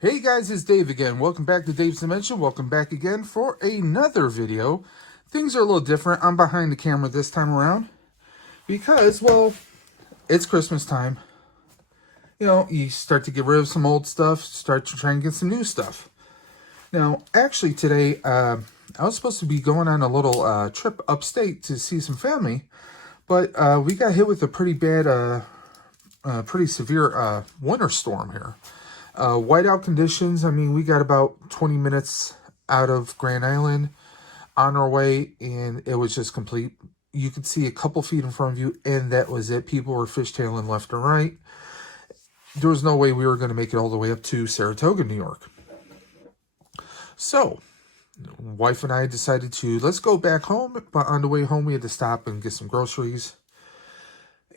Hey guys, it's Dave again. Welcome back to Dave's Dimension. Welcome back again for another video. Things are a little different. I'm behind the camera this time around because, well, it's Christmas time. You know, you start to get rid of some old stuff, start to try and get some new stuff. Now, actually today, I was supposed to be going on a little trip upstate to see some family, but we got hit with a pretty bad, pretty severe winter storm here. Whiteout conditions, I mean, we got about 20 minutes out of Grand Island on our way, and it was just complete. You could see a couple feet in front of you, and that was it. People were fishtailing left and right. There was no way we were going to make it all the way up to Saratoga, New York. So, wife and I decided to, let's go back home, but on the way home, we had to stop and get some groceries.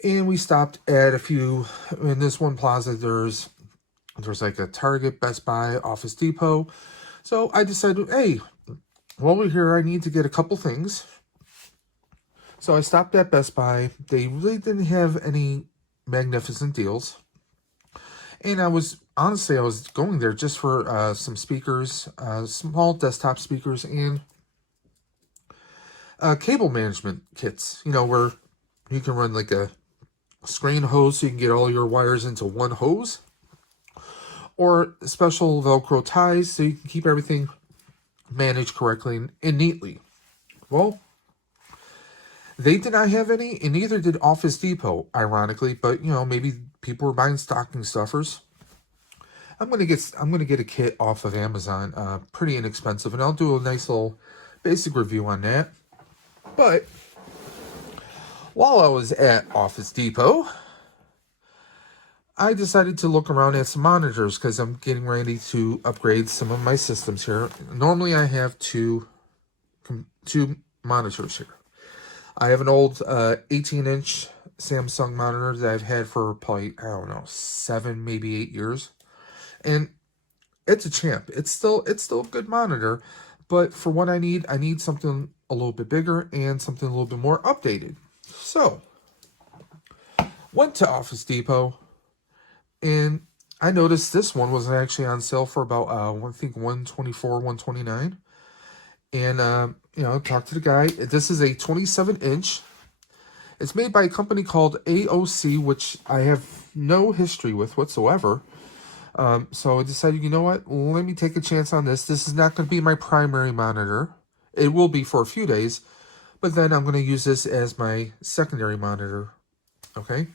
And we stopped at a few, in this one plaza, there's like a Target, Best Buy, Office Depot. So I decided, hey, while we're here, I need to get a couple things. So I stopped at Best Buy. They really didn't have any magnificent deals. And I was going there just for some speakers, small desktop speakers, and cable management kits. You know, where you can run like a screen hose so you can get all your wires into one hose. Or special Velcro ties so you can keep everything managed correctly and neatly. Well, they did not have any, and neither did Office Depot, ironically. But you know, maybe people were buying stocking stuffers. I'm gonna get a kit off of Amazon, pretty inexpensive, and I'll do a nice little basic review on that. But while I was at Office Depot, I decided to look around at some monitors because I'm getting ready to upgrade some of my systems here. Normally I have two monitors here. I have an old 18-inch Samsung monitor that I've had for probably, I don't know, 7, maybe 8 years. And it's a champ. It's still a good monitor, but for what I need something a little bit bigger and something a little bit more updated. So, went to Office Depot. And I noticed this one was actually on sale for about, I think, $124, $129. And, you know, talked to the guy. This is a 27-inch. It's made by a company called AOC, which I have no history with whatsoever. So I decided, you know what? Let me take a chance on this. This is not going to be my primary monitor. It will be for a few days. But then I'm going to use this as my secondary monitor. Okay?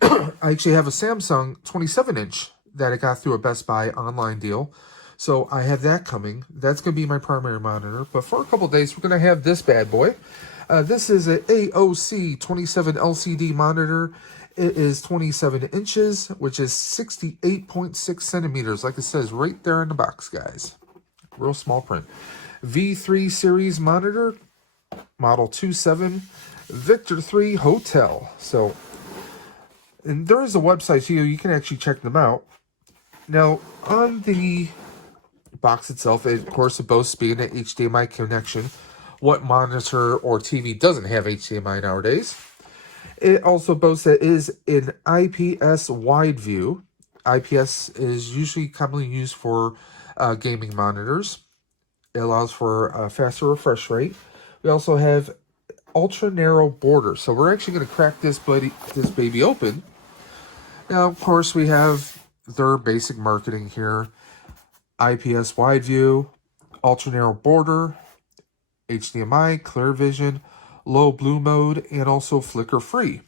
I actually have a Samsung 27-inch that I got through a Best Buy online deal. So I have that coming. That's going to be my primary monitor. But for a couple days, we're going to have this bad boy. This is an AOC 27 LCD monitor. It is 27 inches, which is 68.6 centimeters. Like it says right there in the box, guys. Real small print. V3 series monitor, model 27, Victor 3 Hotel. So, and there is a website here. You can actually check them out. Now, on the box itself, of course, it boasts being an HDMI connection. What monitor or TV doesn't have HDMI nowadays? It also boasts that it is an IPS wide view. IPS is usually commonly used for gaming monitors. It allows for a faster refresh rate. We also have ultra narrow border. So we're actually going to crack this baby open. Now, of course, we have their basic marketing here. IPS wide view, ultra narrow border, HDMI, clear vision, low blue mode, and also flicker free.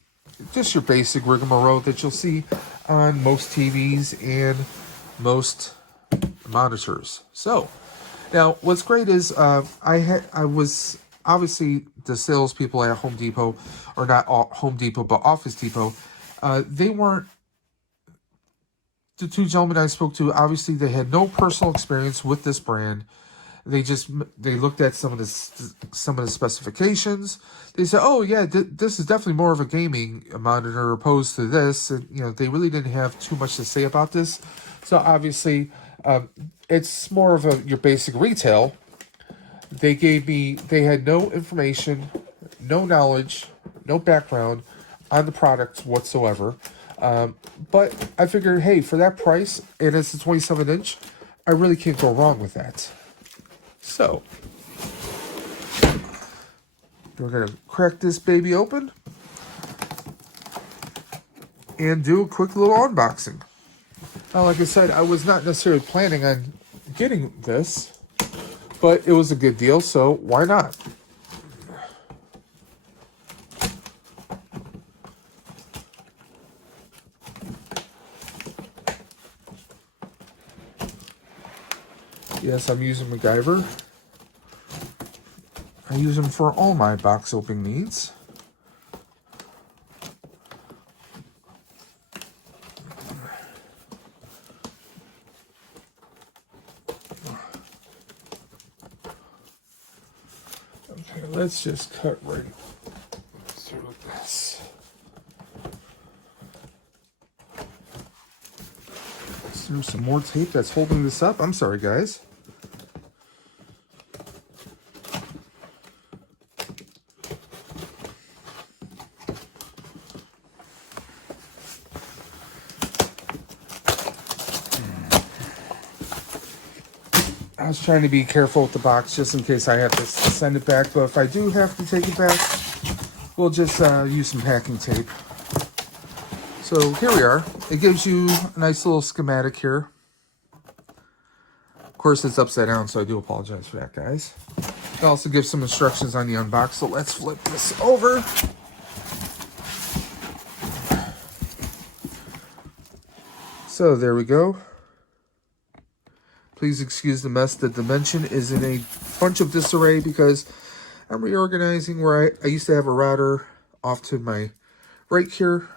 Just your basic rigmarole that you'll see on most TVs and most monitors. So, now what's great is I was obviously the salespeople at Home Depot, or not Home Depot, but Office Depot. They weren't. The two gentlemen I spoke to, obviously they had no personal experience with this brand. They looked at some of the specifications. They said, "Oh yeah, this is definitely more of a gaming monitor opposed to this." And you know, they really didn't have too much to say about this. So obviously, it's more of your basic retail. They had no information, no knowledge, no background on the product whatsoever. But I figured, hey, for that price, and it's a 27-inch, I really can't go wrong with that. So, we're going to crack this baby open and do a quick little unboxing. Now, like I said, I was not necessarily planning on getting this, but it was a good deal, so why not? Yes, I'm using MacGyver. I use them for all my box opening needs. Okay, let's just cut right through this. There's some more tape that's holding this up. I'm sorry, guys. I was trying to be careful with the box just in case I have to send it back, but if I do have to take it back, we'll just use some packing tape. So here we are. It gives you a nice little schematic here. Of course, it's upside down, so I do apologize for that, guys. It also gives some instructions on the unbox, so let's flip this over. So there we go. Please excuse the mess. The dimension is in a bunch of disarray because I'm reorganizing where I used to have a router off to my right here.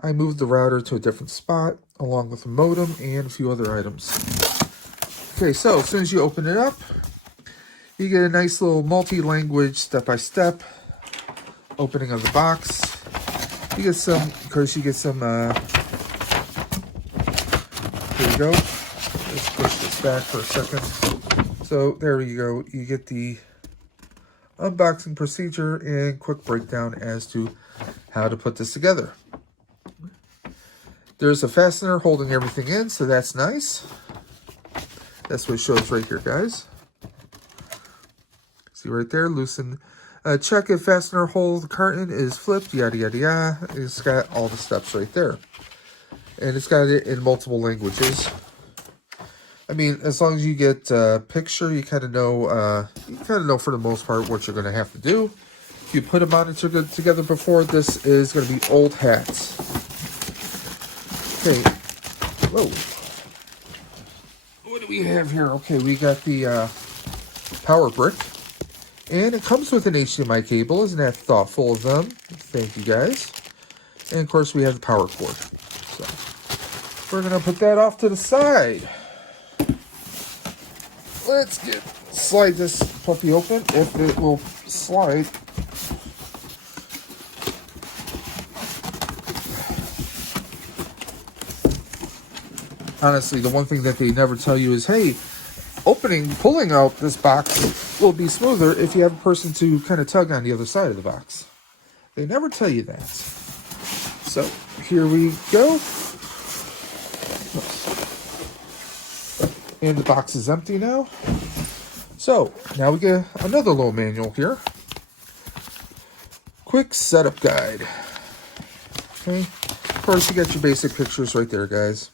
I moved the router to a different spot along with a modem and a few other items. Okay, so as soon as you open it up, you get a nice little multi-language step-by-step opening of the box. You get some, of course, you get some, here we go. Let's push this back for a second. So there you go. You get the unboxing procedure and quick breakdown as to how to put this together. There's a fastener holding everything in, so that's nice. That's what it shows right here, guys. See right there, loosen. Check if fastener hold carton is flipped, yada, yada, yada. It's got all the steps right there. And it's got it in multiple languages. I mean, as long as you get a picture, you kind of know for the most part what you're going to have to do. If you put a monitor together before, this is going to be old hat. Okay, whoa. What do we have here? Okay, we got the power brick. And it comes with an HDMI cable. Isn't that thoughtful of them? Thank you, guys. And, of course, we have the power cord. So, we're going to put that off to the side. Let's slide this puppy open, if it will slide. Honestly, the one thing that they never tell you is, hey, pulling out this box will be smoother if you have a person to kind of tug on the other side of the box. They never tell you that. So, here we go. And the box is empty now. So, now we get another little manual here. Quick setup guide. Okay. Of course, you got your basic pictures right there, guys.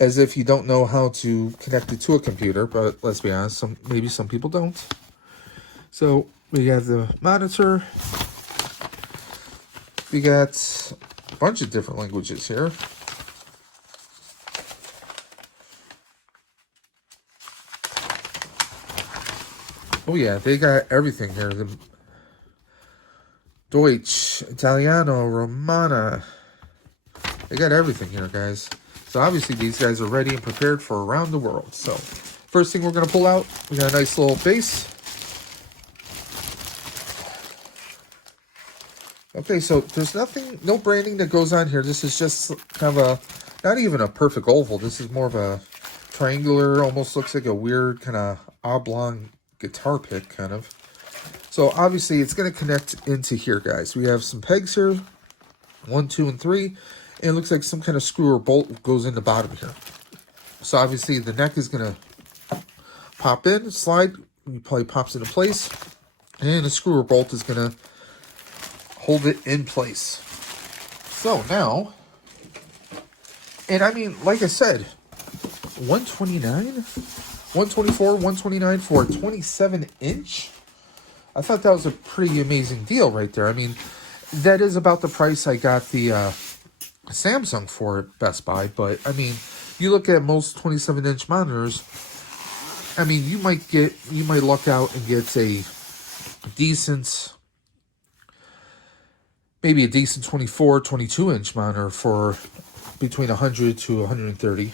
As if you don't know how to connect it to a computer, but let's be honest, maybe some people don't. So, we have the monitor. We got a bunch of different languages here. Oh yeah, they got everything here. The Deutsch, Italiano, Romana. They got everything here, guys. So obviously these guys are ready and prepared for around the world. So first thing we're going to pull out, we got a nice little base. Okay, so there's no branding that goes on here. This is just kind of not even a perfect oval. This is more of a triangular, almost looks like a weird kind of oblong guitar pick, kind of. So obviously it's going to connect into here, guys. We have some pegs here, 1, 2, and 3, and it looks like some kind of screw or bolt goes in the bottom here. So obviously the neck is going to pop in, slide, it probably pops into place, and the screw or bolt is going to hold it in place. So now, and I mean, like I said, 129, 124, 129 for a 27-inch. I thought that was a pretty amazing deal right there. I mean, that is about the price I got the Samsung for at Best Buy. But, I mean, you look at most 27-inch monitors, I mean, you might luck out and get a decent, maybe a decent 24, 22-inch monitor for between 100 to 130.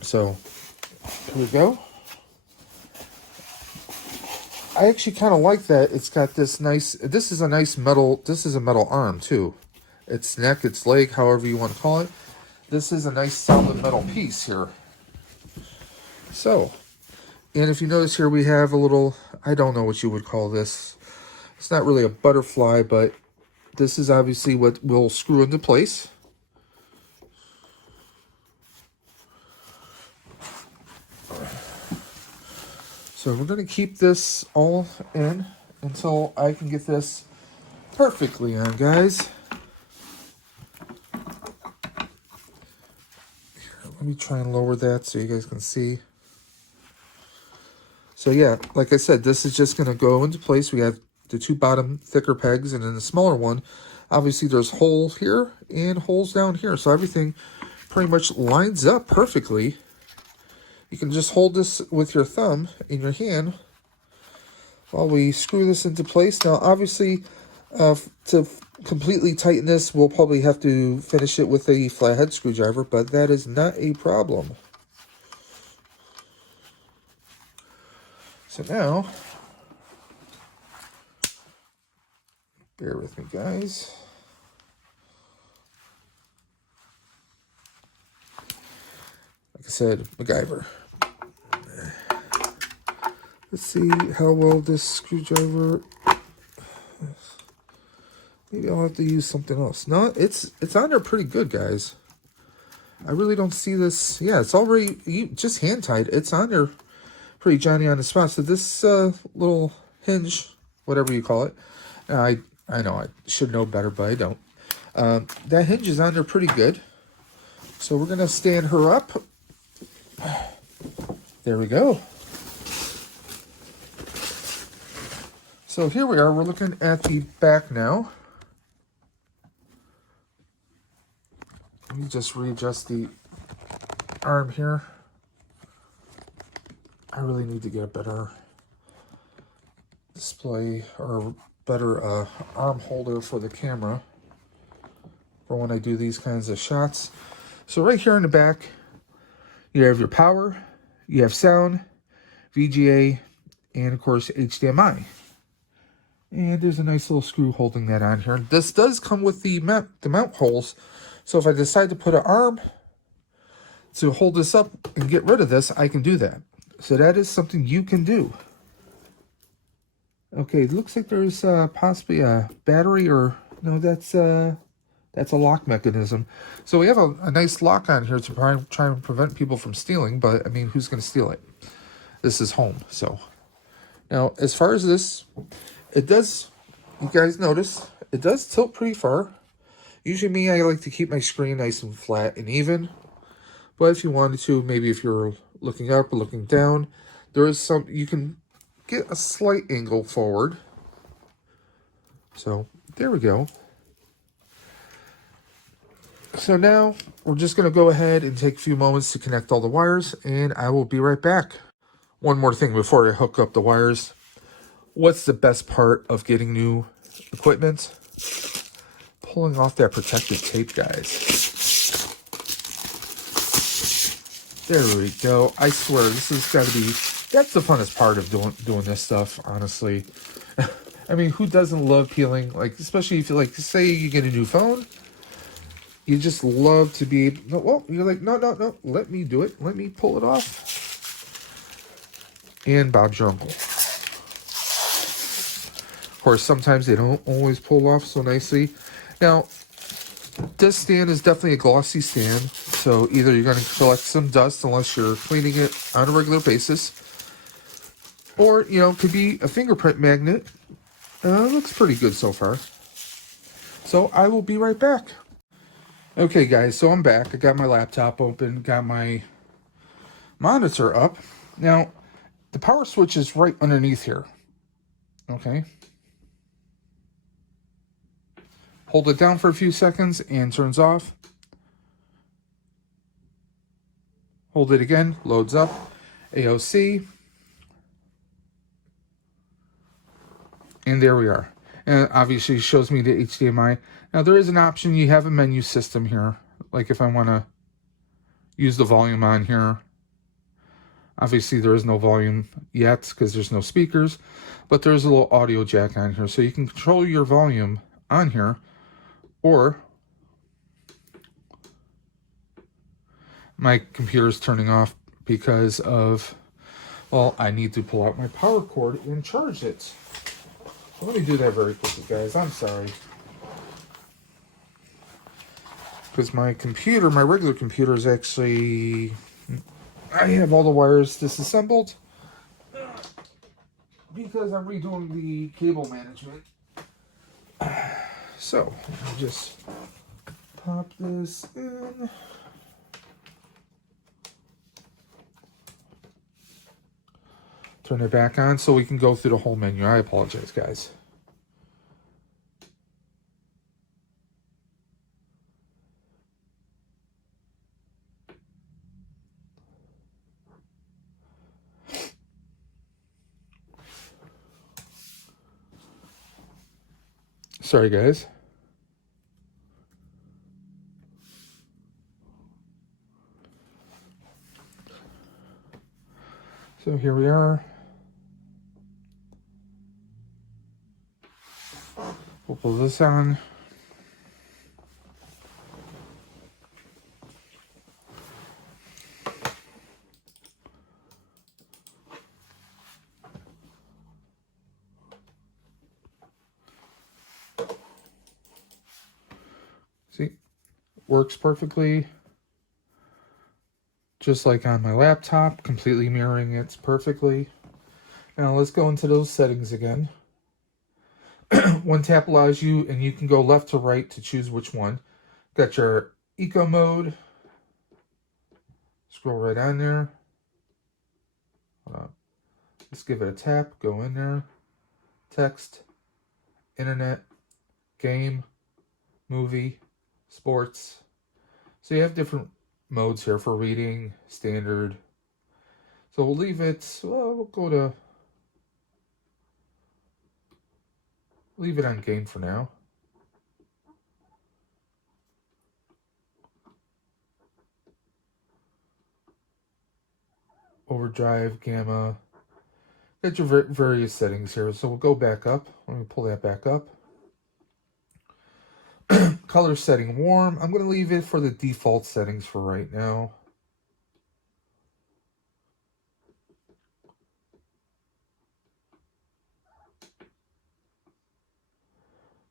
So, here we go. I actually kind of like that. It's got this nice, this is a nice metal, this is a metal arm too. It's neck, it's leg, however you want to call it. This is a nice solid metal piece here. So, and if you notice here, we have a little, I don't know what you would call this. It's not really a butterfly, but this is obviously what will screw into place. So we're going to keep this all in until I can get this perfectly on, guys. Here, let me try and lower that so you guys can see. So yeah, like I said, this is just going to go into place. We have the two bottom thicker pegs, and then the smaller one, obviously there's holes here and holes down here. So everything pretty much lines up perfectly. You can just hold this with your thumb in your hand while we screw this into place. Now, obviously, to completely tighten this, we'll probably have to finish it with a flathead screwdriver, but that is not a problem. So now, bear with me, guys. Like I said, MacGyver. Let's see how well this screwdriver. Maybe I'll have to use something else. No, it's on there pretty good, guys. I really don't see this. Yeah, it's already just hand tied. It's on there pretty Johnny on the spot. So this little hinge, whatever you call it, I know I should know better, but I don't. That hinge is on there pretty good. So we're gonna stand her up. There we go. So here we are. We're looking at the back now. Let me just readjust the arm here. I really need to get a better display or better arm holder for the camera for when I do these kinds of shots. So right here in the back, you have your power, you have sound, VGA, and of course HDMI. And there's a nice little screw holding that on here. This does come with the mount holes. So if I decide to put an arm to hold this up and get rid of this, I can do that. So that is something you can do. Okay, it looks like there's possibly a battery, or no, that's a lock mechanism. So we have a nice lock on here to try and prevent people from stealing, but I mean, who's going to steal it? This is home. So now, as far as this, it does, you guys notice, it does tilt pretty far. Usually me, I like to keep my screen nice and flat and even. But if you wanted to, maybe if you're looking up or looking down, there is some, you can get a slight angle forward. So there we go. So now we're just going to go ahead and take a few moments to connect all the wires, and I will be right back. One more thing before I hook up the wires. What's the best part of getting new equipment? Pulling off that protective tape, guys. There we go. I swear, this has got to be, that's the funnest part of doing this stuff, honestly. I mean, who doesn't love peeling, like, especially if you, like, say you get a new phone, you just love to be, well, you're like, no, let me do it. Let me pull it off. And Bob's your uncle. course, sometimes they don't always pull off so nicely. Now, this stand is definitely a glossy stand, so either you're going to collect some dust unless you're cleaning it on a regular basis, or, you know, it could be a fingerprint magnet. Looks pretty good so far. So I will be right back. Okay, guys, so I'm back. I got my laptop open, got my monitor up. Now, the power switch is right underneath here. Okay. Hold it down for a few seconds and turns off. Hold it again, loads up. AOC. And there we are. And obviously shows me the HDMI. Now there is an option, you have a menu system here. Like if I want to use the volume on here. Obviously there is no volume yet because there's no speakers. But there's a little audio jack on here. So you can control your volume on here. Or my computer's turning off because of, well, I need to pull out my power cord and charge it. Let me do that very quickly, guys. I'm sorry. Because my computer, my regular computer is actually... I have all the wires disassembled. Because I'm redoing the cable management. So, I'll just pop this in. Turn it back on so we can go through the whole menu. I apologize, guys. Sorry, guys. So here we are. We'll pull this on. See, works perfectly. Just like on my laptop, completely mirroring it perfectly. Now let's go into those settings again. One tap allows you, and you can go left to right to choose which one. Got your eco mode. Scroll right on there. Let's give it a tap. Go in there. Text, internet, game, movie, sports. So you have different modes here for reading, standard. So we'll leave it, well, we'll go to, leave it on game for now. Overdrive, gamma. Got your various settings here. So we'll go back up. Let me pull that back up. Color setting warm. I'm going to leave it for the default settings for right now.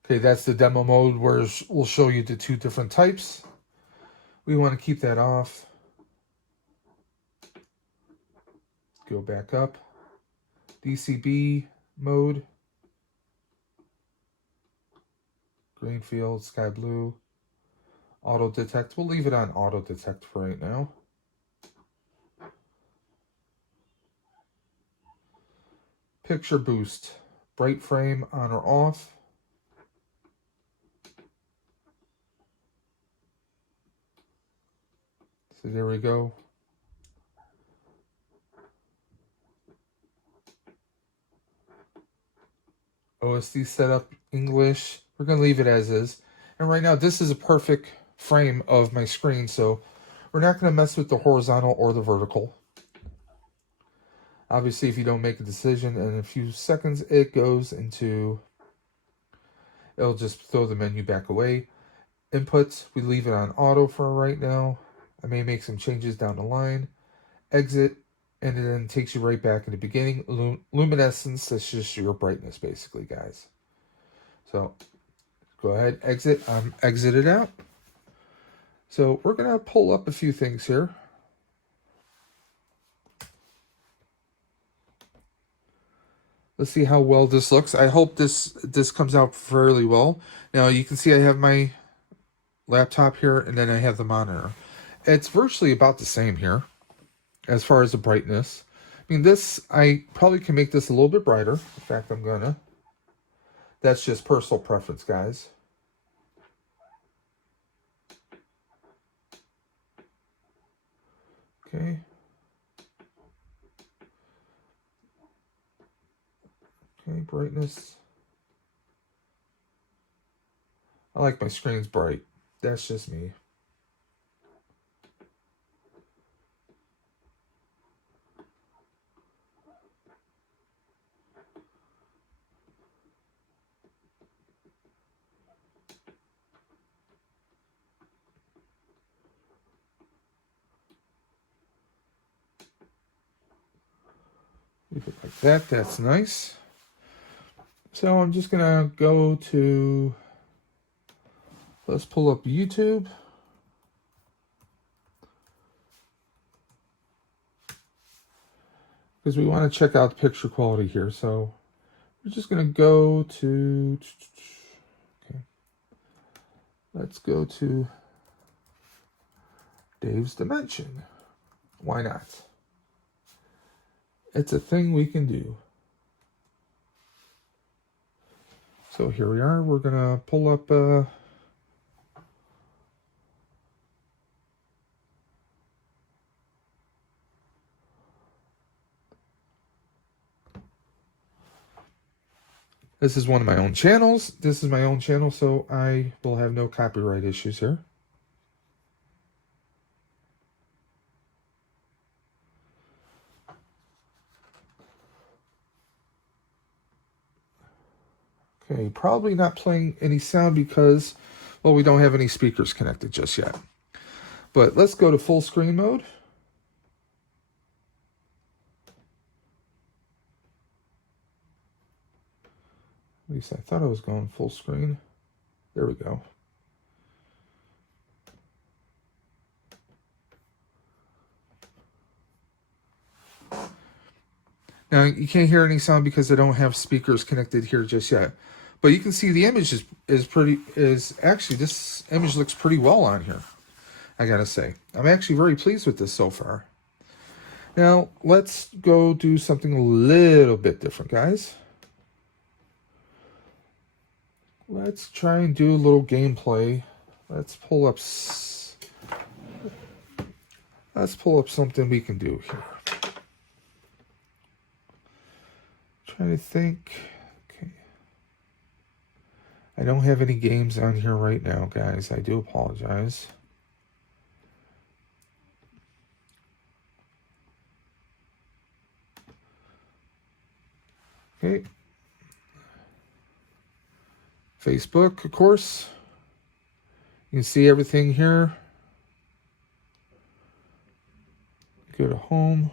Okay, that's the demo mode where we'll show you the two different types. We want to keep that off. Go back up. DCB mode. Green field, sky blue. Auto detect. We'll leave it on auto detect for right now. Picture boost. Bright frame on or off. So there we go. OSD setup, English. We're going to leave it as is. And right now, this is a perfect frame of my screen, so we're not going to mess with the horizontal or the vertical. Obviously, if you don't make a decision in a few seconds, it goes into... It'll just throw the menu back away. Inputs, we leave it on auto for right now. I may make some changes down the line. Exit, and it then takes you right back in the beginning. Luminescence, that's just your brightness, basically, guys. So go ahead, exit. I'm exited out. So we're going to pull up a few things here. Let's see how well this looks. I hope this comes out fairly well. Now you can see I have my laptop here, and then I have the monitor. It's virtually about the same here as far as the brightness. I mean, this, I probably can make this a little bit brighter. In fact, I'm gonna. That's just personal preference, guys. Okay. Okay, brightness. I like my screens bright. That's just me. Leave it like that. That's nice. So I'm just gonna go to, let's pull up YouTube. Because we want to check out the picture quality here. So we're just gonna go to, okay. Let's go to Dave's Dimension. Why not? It's a thing we can do. So here we are. We're going to pull up this is one of my own channels. This is my own channel, so I will have no copyright issues here. Okay, probably not playing any sound because, well, we don't have any speakers connected just yet. But let's go to full screen mode. At least I thought I was going full screen. There we go. Now, you can't hear any sound because I don't have speakers connected here just yet. But you can see the image is actually, this image looks pretty well on here, I gotta say. I'm actually very pleased with this so far. Now, let's go do something a little bit different, guys. Let's try and do a little gameplay. Let's pull up something we can do here. Trying to think. Okay. I don't have any games on here right now, guys. I do apologize. Okay. Facebook, of course. You can see everything here. Go to home.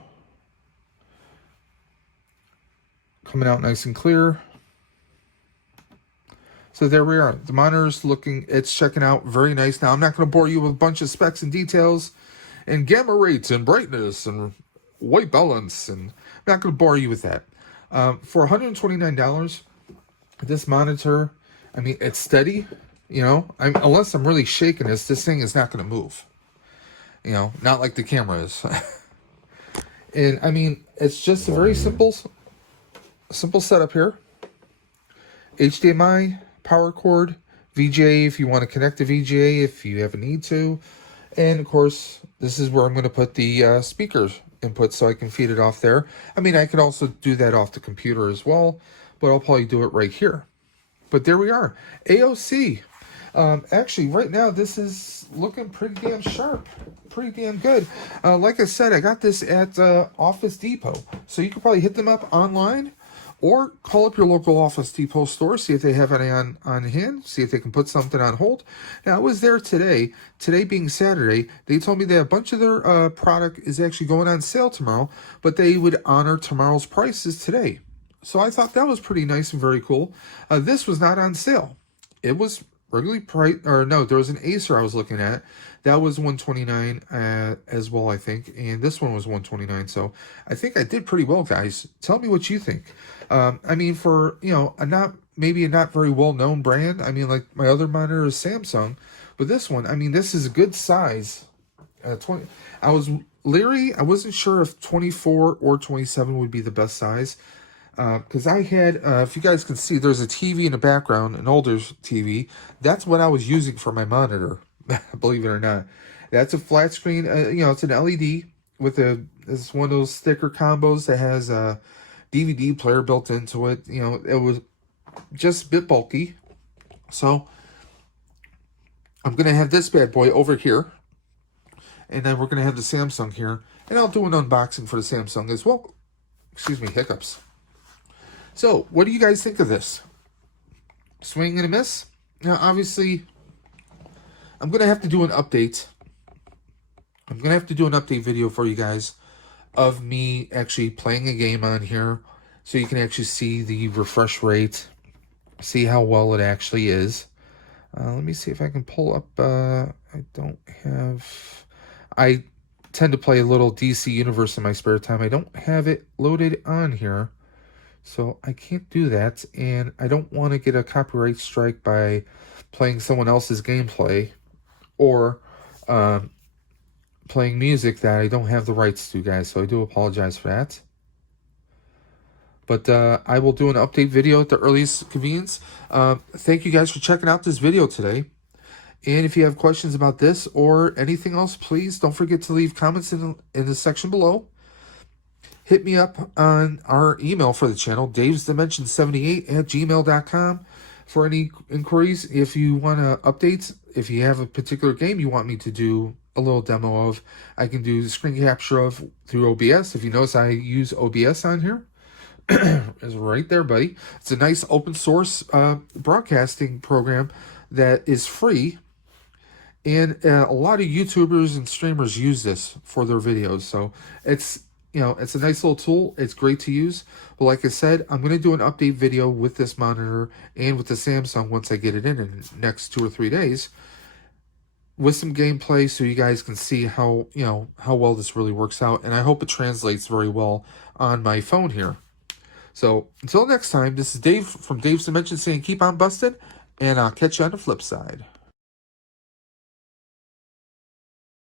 Coming out nice and clear. So there we are. The monitor's looking, it's checking out very nice. Now, I'm not going to bore you with a bunch of specs and details and gamma rates and brightness and white balance. And I'm not going to bore you with that. For $129, this monitor, I mean, it's steady. You know, unless I'm really shaking this thing is not going to move. You know, not like the camera is. And I mean, it's just a very simple setup here. HDMI, power cord, VGA if you want to connect to VGA if you have a need to. And of course, this is where I'm going to put the speakers input so I can feed it off there. I mean, I could also do that off the computer as well, but I'll probably do it right here. But there we are. AOC. Actually, right now, this is looking pretty damn sharp. Pretty damn good. Like I said, I got this at Office Depot. So you could probably hit them up online or call up your local Office Depot store, see if they have any on hand, see if they can put something on hold. Now, I was there today being Saturday. They told me that a bunch of their product is actually going on sale tomorrow, but they would honor tomorrow's prices today. So I thought that was pretty nice and very cool. This was not on sale. It was regularly priced, or no, there was an Acer I was looking at. That was 129 as well, I think. And this one was 129. So I think I did pretty well, guys. Tell me what you think. I mean, for, you know, maybe a not very well-known brand. I mean, like my other monitor is Samsung. But this one, I mean, this is a good size. 20. I was leery. I wasn't sure if 24 or 27 would be the best size. Because I had, if you guys can see, there's a TV in the background, an older TV. That's what I was using for my monitor, believe it or not. That's a flat screen, you know, it's an LED with it's one of those sticker combos that has a DVD player built into it. You know, it was just a bit bulky. So, I'm going to have this bad boy over here. And then we're going to have the Samsung here. And I'll do an unboxing for the Samsung as well. Excuse me, hiccups. So, what do you guys think of this? Swing and a miss? Now, obviously, I'm going to have to do an update. I'm going to have to do an update video for you guys of me actually playing a game on here. So you can actually see the refresh rate. See how well it actually is. Let me see if I can pull up. I don't have... I tend to play a little DC Universe in my spare time. I don't have it loaded on here. So I can't do that, and I don't want to get a copyright strike by playing someone else's gameplay or playing music that I don't have the rights to, guys. So I do apologize for that. But I will do an update video at the earliest convenience. Thank you guys for checking out this video today. And if you have questions about this or anything else, please don't forget to leave comments in the section below. Hit me up on our email for the channel, davesdimension78@gmail.com, for any inquiries. If you want updates, if you have a particular game you want me to do a little demo of, I can do screen capture of through OBS. If you notice, I use OBS on here. It's right there, buddy. It's a nice open source broadcasting program that is free. And a lot of YouTubers and streamers use this for their videos. So it's, you know, it's a nice little tool. It's great to use. But like I said, I'm going to do an update video with this monitor and with the Samsung once I get it in the next 2 or 3 days with some gameplay so you guys can see how, you know, how well this really works out. And I hope it translates very well on my phone here. So until next time, this is Dave from Dave's Dimension saying keep on busting, and I'll catch you on the flip side.